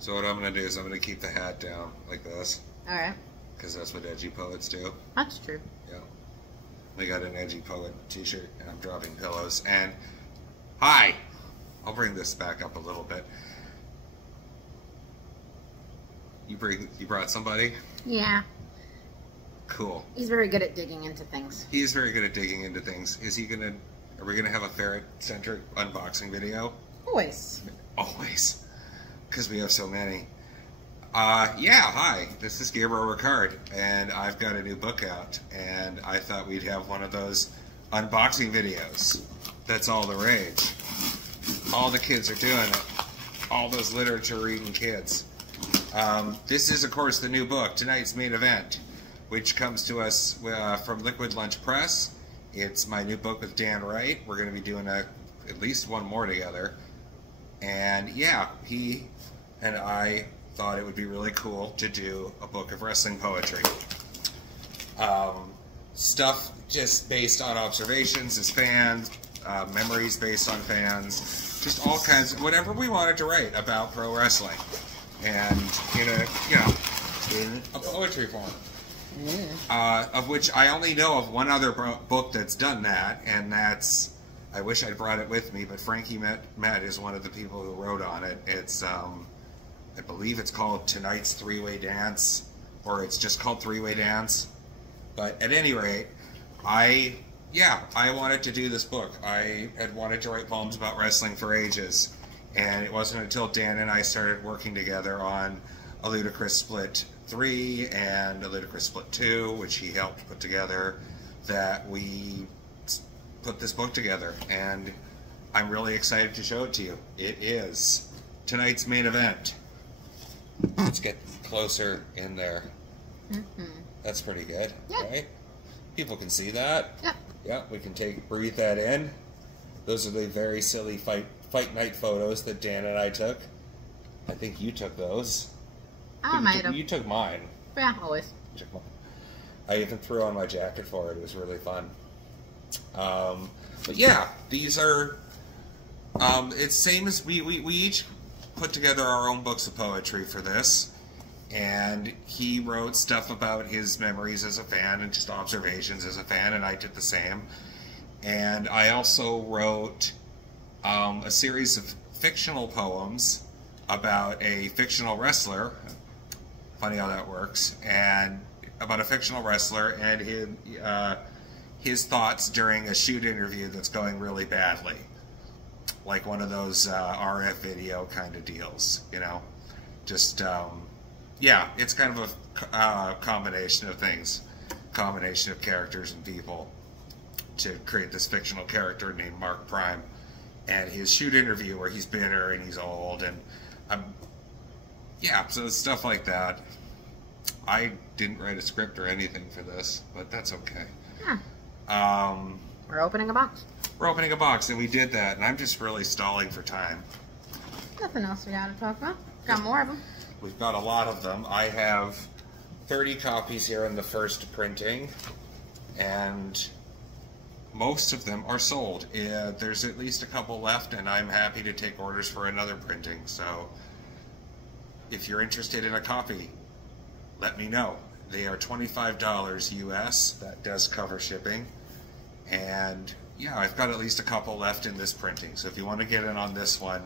So what I'm going to do is I'm going to keep the hat down like this. Alright. Because that's what edgy poets do. That's true. Yeah. We got an edgy poet t-shirt and I'm dropping pillows. And, hi! I'll bring this back up a little bit. You brought somebody? Yeah. Cool. He's very good at digging into things. He's very good at digging into things. Are we gonna have a ferret-centric unboxing video? Always. Always. Because we have so many. Yeah, hi. This is Gabriel Ricard, and I've got a new book out, and I thought we'd have one of those unboxing videos. That's all the rage. All the kids are doing it. All those literature-reading kids. This is, of course, the new book, Tonight's Main Event, which comes to us from Liquid Lunch Press. It's my new book with Dan Wright. We're going to be doing at least one more together. And yeah, he and I thought it would be really cool to do a book of wrestling poetry. Stuff just based on observations as fans, memories based on fans, just all kinds of whatever we wanted to write about pro wrestling. And in a poetry form. Of which I only know of one other book that's done that, and that's, I wish I'd brought it with me, but Frankie Met is one of the people who wrote on it. It's, I believe it's called Tonight's Three-Way Dance, or it's just called Three-Way Dance. But at any rate, I wanted to do this book. I had wanted to write poems about wrestling for ages, and it wasn't until Dan and I started working together on A Ludicrous Split 3 and A Ludicrous Split 2, which he helped put together, that we put this book together, and I'm really excited to show it to you. It is Tonight's Main Event. Let's get closer in there. That's pretty good, right? People can see that. Yep. Yeah, we can breathe that in. Those are the very silly fight night photos that Dan and I took. I think you took those. You took mine. Yeah, always. You took mine. I even threw on my jacket for it. It was really fun. But yeah, these are. It's same as we each put together our own books of poetry for this, and he wrote stuff about his memories as a fan and just observations as a fan, and I did the same. And I also wrote a series of fictional poems about a fictional wrestler. Funny how that works. And about a fictional wrestler and his thoughts during a shoot interview that's going really badly. Like one of those RF video kind of deals, you know? Just, yeah, it's kind of a combination of things. Combination of characters and people to create this fictional character named Mark Prime. And his shoot interview where he's bitter and he's old and yeah, so stuff like that. I didn't write a script or anything for this, but that's okay. Yeah. We're opening a box. We're opening a box, and we did that, and I'm just really stalling for time. Nothing else we gotta talk about. Got more of them. We've got a lot of them. I have 30 copies here in the first printing, and most of them are sold. There's at least a couple left, and I'm happy to take orders for another printing. So if you're interested in a copy, let me know. They are $25 US. That does cover shipping. And yeah, I've got at least a couple left in this printing. So if you want to get in on this one,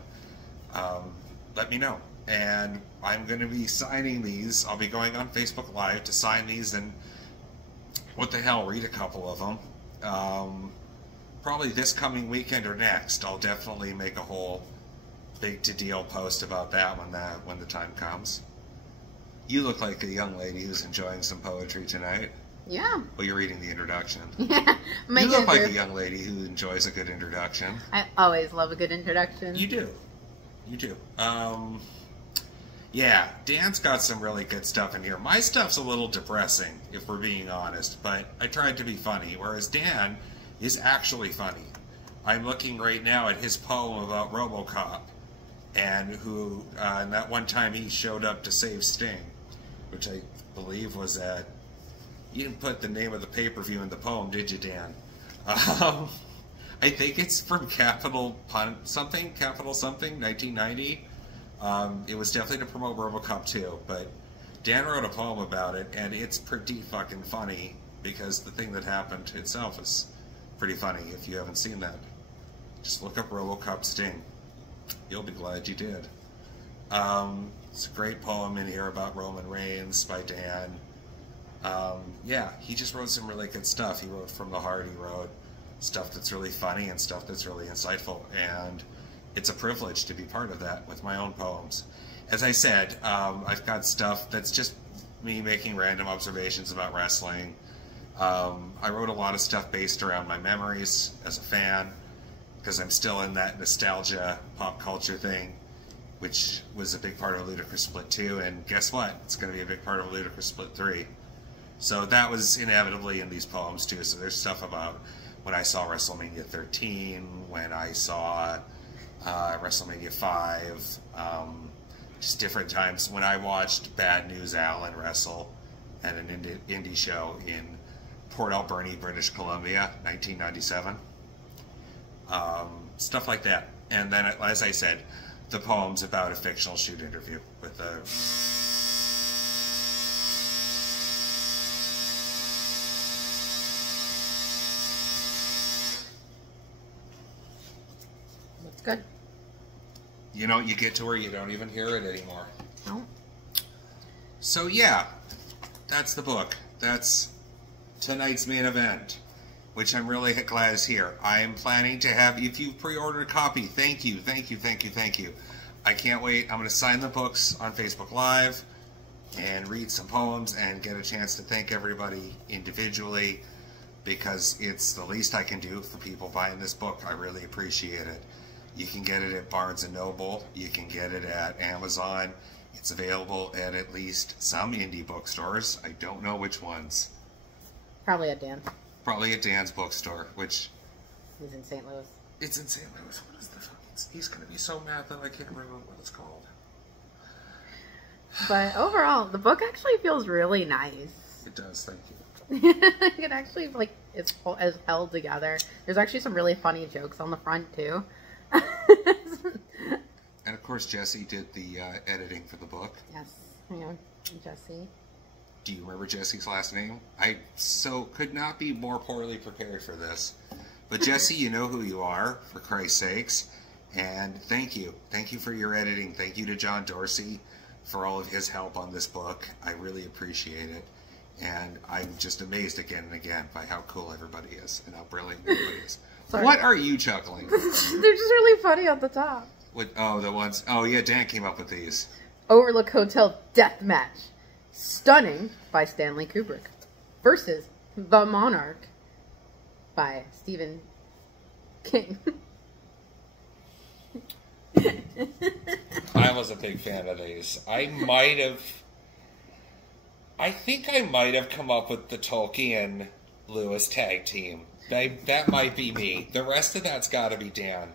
let me know. And I'm going to be signing these. I'll be going on Facebook Live to sign these and what the hell, read a couple of them. Probably this coming weekend or next. I'll definitely make a whole big to-deal post about that when the time comes. You look like a young lady who's enjoying some poetry tonight. Yeah. Well, you're reading the introduction. Yeah. You look like a young lady who enjoys a good introduction. I always love a good introduction. You do. You do. Yeah, Dan's got some really good stuff in here. My stuff's a little depressing, if we're being honest, but I tried to be funny, whereas Dan is actually funny. I'm looking right now at his poem about RoboCop, and and that one time he showed up to save Sting, which I believe was at... You didn't put the name of the pay-per-view in the poem, did you, Dan? I think it's from Capital something, 1990. It was definitely to promote RoboCop 2, but Dan wrote a poem about it, and it's pretty fucking funny, because the thing that happened itself is pretty funny. If you haven't seen that, just look up RoboCop Sting. You'll be glad you did. It's a great poem in here about Roman Reigns by Dan. Yeah, he just wrote some really good stuff. He wrote from the heart. He wrote stuff that's really funny and stuff that's really insightful, and it's a privilege to be part of that with my own poems. As I said, I've got stuff that's just me making random observations about wrestling. I wrote a lot of stuff based around my memories as a fan, because I'm still in that nostalgia pop culture thing, which was a big part of Ludicrous Split 2, and guess what? It's going to be a big part of Ludicrous Split 3. So that was inevitably in these poems too. So there's stuff about when I saw WrestleMania 13, when I saw WrestleMania 5, just different times when I watched Bad News Allen wrestle at an indie show in Port Alberni, British Columbia, 1997. Stuff like that. And then, as I said, the poems about a fictional shoot interview with the... That's good. You know, you get to where you don't even hear it anymore. No. So yeah, that's the book. That's tonight's main event, which I'm really glad is here. I am planning to have, if you've pre-ordered a copy, thank you, thank you, thank you, thank you. I can't wait. I'm going to sign the books on Facebook Live and read some poems and get a chance to thank everybody individually, because it's the least I can do for people buying this book. I really appreciate it. You can get it at Barnes & Noble. You can get it at Amazon. It's available at least some indie bookstores. I don't know which ones. Probably at Dan. Probably at Dan's bookstore, which... He's in St. Louis. It's in St. Louis. What is the fucking... He's going to be so mad that I can't remember what it's called. But overall, the book actually feels really nice. It does, thank you. It actually, like, is held together. There's actually some really funny jokes on the front, too. And of course, Jesse did the editing for the book. Yes, yeah, Jesse. Do you remember Jesse's last name? I could not be more poorly prepared for this. But Jesse, you know who you are, for Christ's sakes. And thank you. Thank you for your editing. Thank you to John Dorsey for all of his help on this book. I really appreciate it. And I'm just amazed again and again by how cool everybody is and how brilliant everybody is. Sorry. What are you chuckling? They're just really funny at the top. Oh, the ones... Oh, yeah, Dan came up with these. Overlook Hotel Death Match. Stunning by Stanley Kubrick. Versus The Monarch by Stephen King. I was a big fan of these. I think I might have come up with the Tolkien Lewis tag team. That might be me. The rest of that's got to be Dan.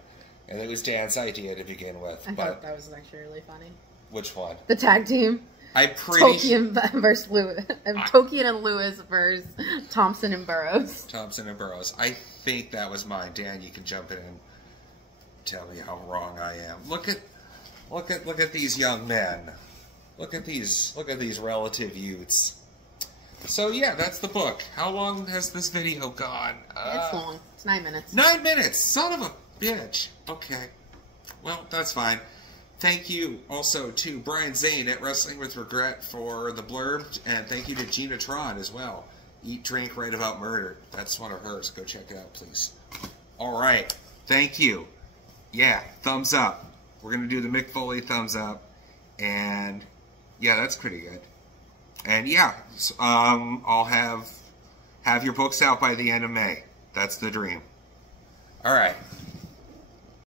And it was Dan's idea to begin with. I thought that was actually really funny. Which one? The tag team. Tolkien versus Lewis. Tolkien and Lewis versus Thompson and Burroughs. Thompson and Burroughs. I think that was mine. Dan, you can jump in and tell me how wrong I am. Look at these young men. Look at these relative youths. So yeah, that's the book. How long has this video gone? It's long. It's 9 minutes. 9 minutes! Son of a bitch. Okay. Well, that's fine. Thank you also to Brian Zane at Wrestling with Regret for the blurb, and thank you to Gina Tron as well. Eat, Drink, Write About Murder. That's one of hers. Go check it out, please. Alright. Thank you. Yeah, thumbs up. We're going to do the Mick Foley thumbs up, and yeah, that's pretty good. And yeah, I'll have your books out by the end of May. That's the dream. All right.